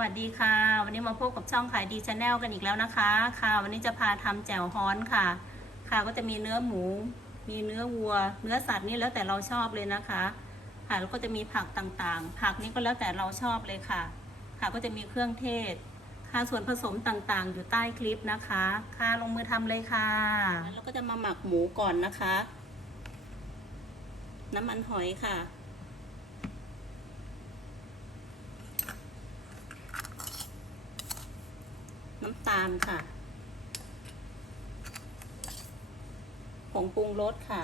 วัสดีค่ะ วันนี้มาพบกับช่องขายดีชาแนลกันอีกแล้วนะคะ ค่ะ วันนี้จะพาทำแจ่วฮ้อนค่ะ ค่ะก็จะมีเนื้อหมู มีเนื้อวัว เนื้อสัตว์นี่แล้วแต่เราชอบเลยนะคะ ค่ะแล้วก็จะมีผักต่างๆ ผักนี่ก็แล้วแต่เราชอบเลยค่ะ ค่ะก็จะมีเครื่องเทศ ค่ะส่วนผสมต่างๆ อยู่ใต้คลิปนะคะ ค่ะลงมือทำเลยค่ะ แล้วก็จะมาหมักหมูก่อนนะคะ น้ำมันหอยค่ะ น้ำตาลค่ะผงปรุงรสค่ะ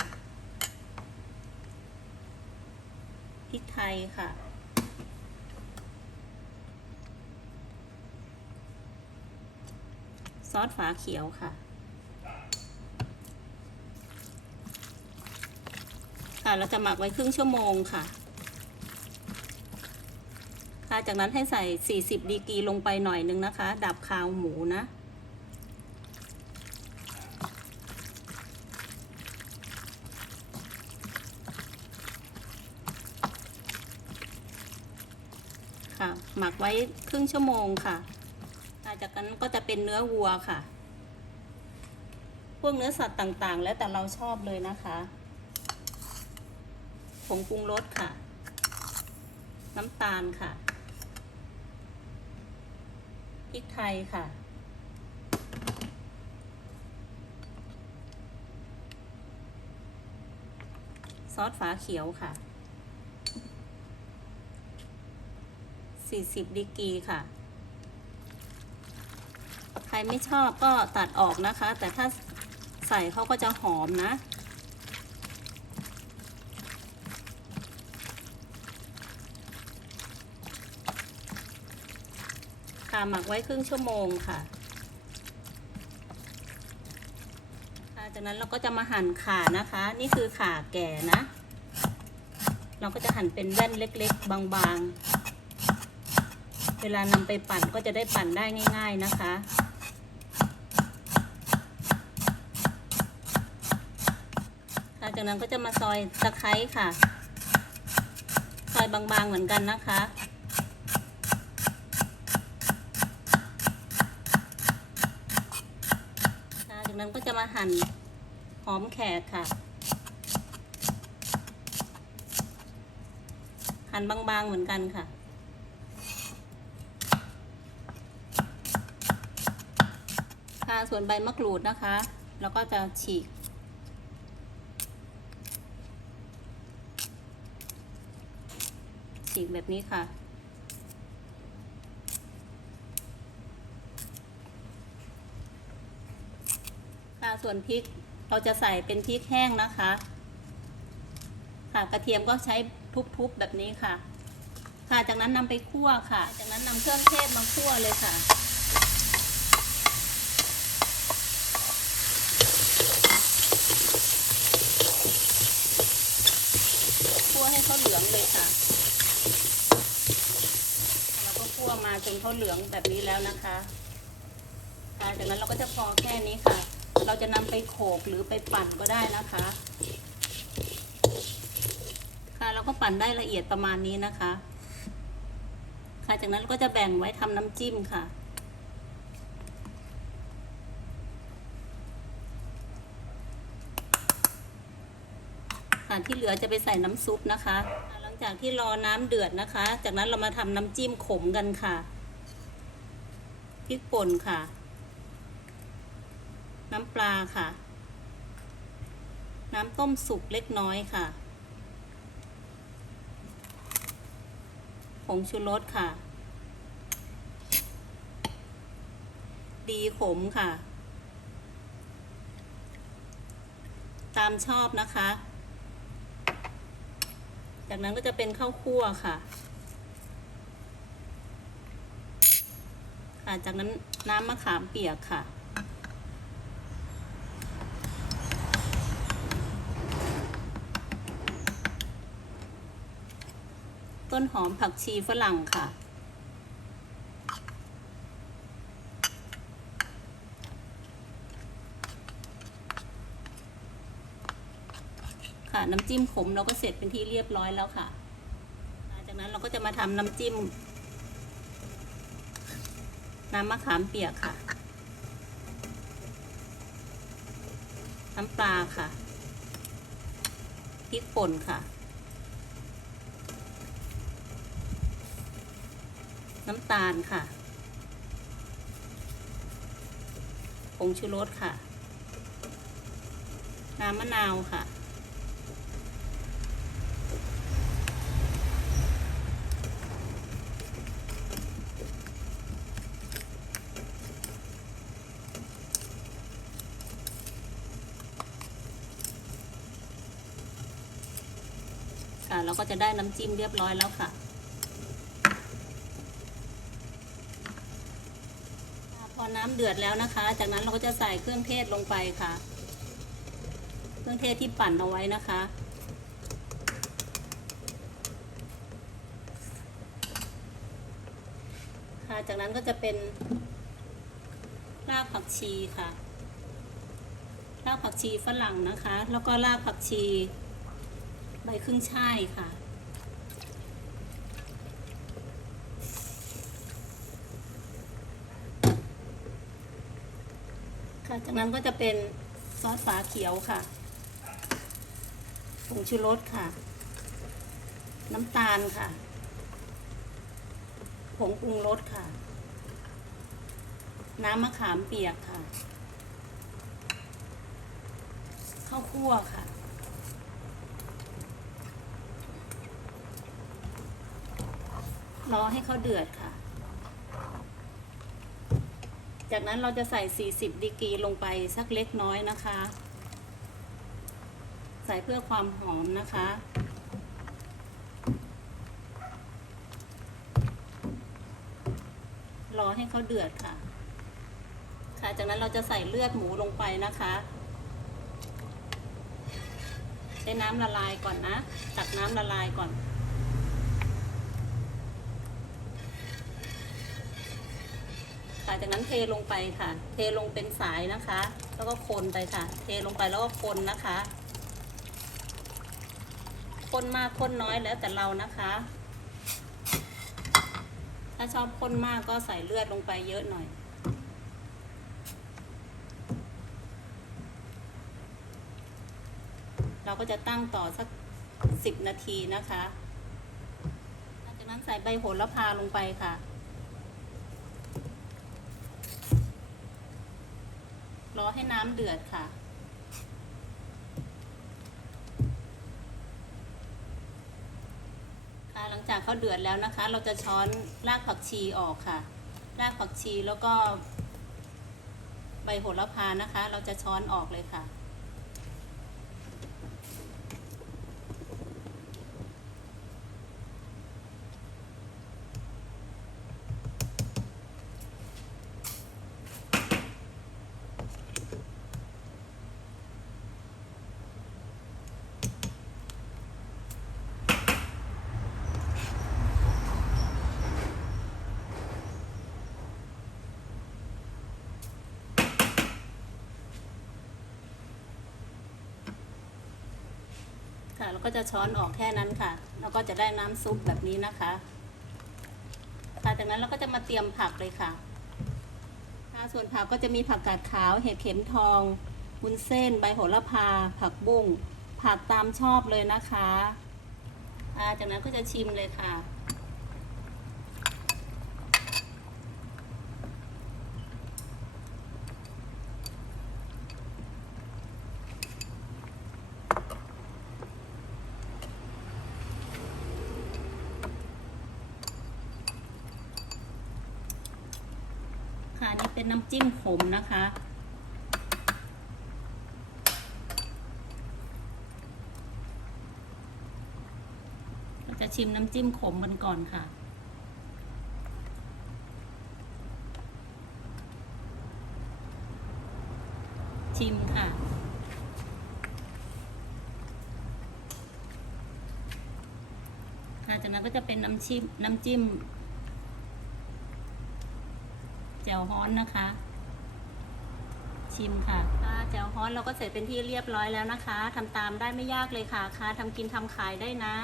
พริกไทยค่ะ ซอสฝาเขียวค่ะ ค่ะ เราจะหมักไว้ครึ่งชั่วโมงค่ะค่ะ จากนั้นให้ใส่ 40 ดีกรีลงไปหน่อยนึงนะคะ ดับคาวหมูนะ ค่ะ หมักไว้ครึ่งชั่วโมงค่ะจากนั้นก็จะเป็นเนื้อวัวค่ะ พวกเนื้อสัตว์ต่างๆ แล้วแต่เราชอบเลยนะคะผงปรุงรสค่ะ น้ำตาลค่ะ ริกไทยค่ะ ซอสฝาเขียวค่ะ 40ดีกรีค่ะ ใครไม่ชอบก็ตัดออกนะคะ แต่ถ้าใส่เขาก็จะหอมนะ ค่ะหมักไว้ครึ่งชั่วโมงค่ะจากนั้นเราก็จะมาหั่นขานะคะ นี่คือขาแก่นะ เราก็จะหั่นเป็นแว่นเล็กๆ บางๆ เวลานำไปปั่นก็จะได้ปั่นได้ง่าย ๆนะคะค่ะจากนั้นก็จะมาซอยตะไคร้ค่ะ ซอยบางๆเหมือนกันนะคะ ค่ะ จากนั้นก็จะมาหั่นหอมแขกค่ะ หั่นบางๆเหมือนกันค่ะ ค่ะส่วนใบมะกรูดนะคะแล้วก็จะฉีก ฉีกแบบนี้ค่ะ ส่วนพริกเราจะใส่เป็นพริกแห้งนะคะ ค่ะกระเทียมก็ใช้ทุบๆแบบนี้ค่ะ ค่ะจากนั้นนำไปคั่วค่ะ จากนั้นนำเครื่องเทศมาคั่วเลยค่ะคั่วให้เขาเหลืองเลยค่ะเราก็คั่วมาจนเขาเหลืองแบบนี้แล้วนะคะค่ะจากนั้นเราก็จะพอแค่นี้ค่ะ เราจะนำไปโขลกหรือไปปั่นก็ได้นะคะ ค่ะเราก็ปั่นได้ละเอียดประมาณนี้นะคะ ค่ะจากนั้นก็จะแบ่งไว้ทำน้ำจิ้มค่ะค่ะที่เหลือจะไปใส่น้ำซุปนะคะ หลังจากที่รอน้ำเดือดนะคะ จากนั้นเรามาทำน้ำจิ้มขมกันค่ะพริกป่นค่ะ น้ำปลาค่ะ น้ำต้มสุกเล็กน้อยค่ะผงชูรสค่ะ ดีขมค่ะ ตามชอบนะคะ จากนั้นก็จะเป็นข้าวคั่วค่ะค่ะจากนั้นน้ำมะขามเปียกค่ะ ต้นหอมผักชีฝรั่งค่ะ ค่ะน้ำจิ้มขมเราก็เสร็จเป็นที่เรียบร้อยแล้วค่ะจากนั้นเราก็จะมาทำน้ำจิ้ม น้ำมะขามเปียกค่ะ น้ำปลาค่ะพริกป่นค่ะ น้ำตาลค่ะผงชูรสค่ะ น้ำมะนาวค่ะ ค่ะเราก็จะได้น้ำจิ้มเรียบร้อยแล้วค่ะ พอน้ำเดือดแล้วนะคะ จากนั้นเราก็จะใส่เครื่องเทศลงไปค่ะ เครื่องเทศที่ปั่นเอาไว้นะคะ ค่ะ จากนั้นก็จะเป็นรากผักชีค่ะ รากผักชีฝรั่งนะคะ แล้วก็รากผักชี ใบขึ้นช่ายค่ะ จากนั้นก็จะเป็นซอสฝาเขียวค่ะ ผงชูรสค่ะ น้ำตาลค่ะ ผงปรุงรสค่ะ น้ำมะขามเปียกค่ะ ข้าวคั่วค่ะ รอให้เขาเดือดค่ะ จากนั้นเราจะใส่ 40ดีกรีลงไปสักเล็กน้อยนะคะ ใส่เพื่อความหอมนะคะ รอให้เขาเดือดค่ะ ค่ะ จากนั้นเราจะใส่เลือดหมูลงไปนะคะ ใช้น้ำละลายก่อนนะ ตักน้ำละลายก่อน ค่ะ จากนั้นเทลงไปค่ะ เทลงเป็นสายนะคะ แล้วก็คนไปค่ะ เทลงไปแล้วก็คนนะคะ คนมากคนน้อยแล้วแต่เรานะคะ ถ้าชอบข้นมากก็ใส่เลือดลงไปเยอะหน่อยเราก็จะตั้งต่อสักสิบนาทีนะคะ หลังจากนั้นใส่ใบโหระพาลงไปค่ะ อให้น้ำเดือดค่ะ ค่ะ หลังจากเขาเดือดแล้วนะคะ เราจะช้อนรากผักชีออกค่ะ รากผักชีแล้วก็ ใบโหระพานะคะ เราจะช้อนออกเลยค่ะ เราก็จะช้อนออกแค่นั้นค่ะแล้วก็จะได้น้ำซุปแบบนี้นะคะค่ะจากนั้นเราก็จะมาเตรียมผักเลยค่ะค่ะส่วนผักก็จะมีผักกาดขาว เห็ดเข็มทองวุ้นเส้น ใบโหระพา ผักบุ้ง ผักตามชอบเลยนะคะ จากนั้นก็จะชิมเลยค่ะ ค่ะนี่ เป็นน้ำจิ้มขมนะคะ เราจะชิมน้ำจิ้มขมกันก่อนค่ะชิมค่ะค่ะจากนั้นก็จะเป็นน้ำชิมน้ำจิ้ม แจ่วฮ้อนนะคะ ชิมค่ะแจ่วฮ้อนเราก็เสร็จเป็นที่เรียบร้อยแล้วนะคะทำตามได้ไม่ยากเลยค่ะค่ะทำกินทำขายได้นะ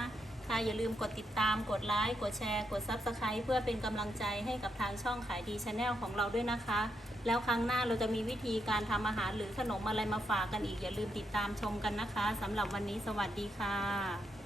ค่ะอย่าลืมกดติดตามกดไลค์กดแชร์กด Subscribe เพื่อเป็นกำลังใจให้กับทางช่องขายดีชาแนลของเราด้วยนะคะ แล้วครั้งหน้าเราจะมีวิธีการทำอาหารหรือขนมอะไรมาฝากกันอีก อย่าลืมติดตามชมกันนะคะสำหรับวันนี้สวัสดีค่ะ